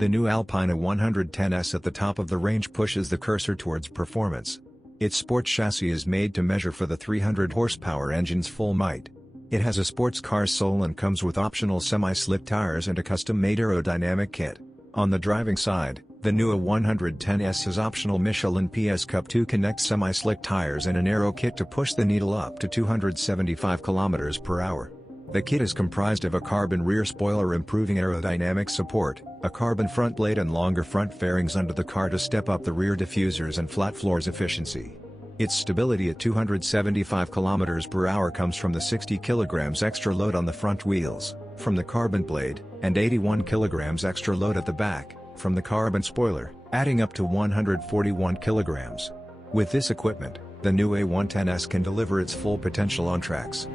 The new Alpine A110 S at the top of the range pushes the cursor towards performance. Its sports chassis is made to measure for the 300 horsepower engine's full might. It has a sports car sole and comes with optional semi-slip tires and a custom-made aerodynamic kit. On the driving side, the new A110 S has optional Michelin PS Cup 2 Connect semi-slick tires and an Aero Kit to push the needle up to 275 km/h. The kit is comprised of a carbon rear spoiler improving aerodynamic support, a carbon front blade and longer front fairings under the car to step up the rear diffusers and flat floors efficiency. Its stability at 275 km/h comes from the 60 kg extra load on the front wheels, from the carbon blade, and 81 kg extra load at the back, from the carbon spoiler, adding up to 141 kg. With this equipment, the new A110 S can deliver its full potential on tracks.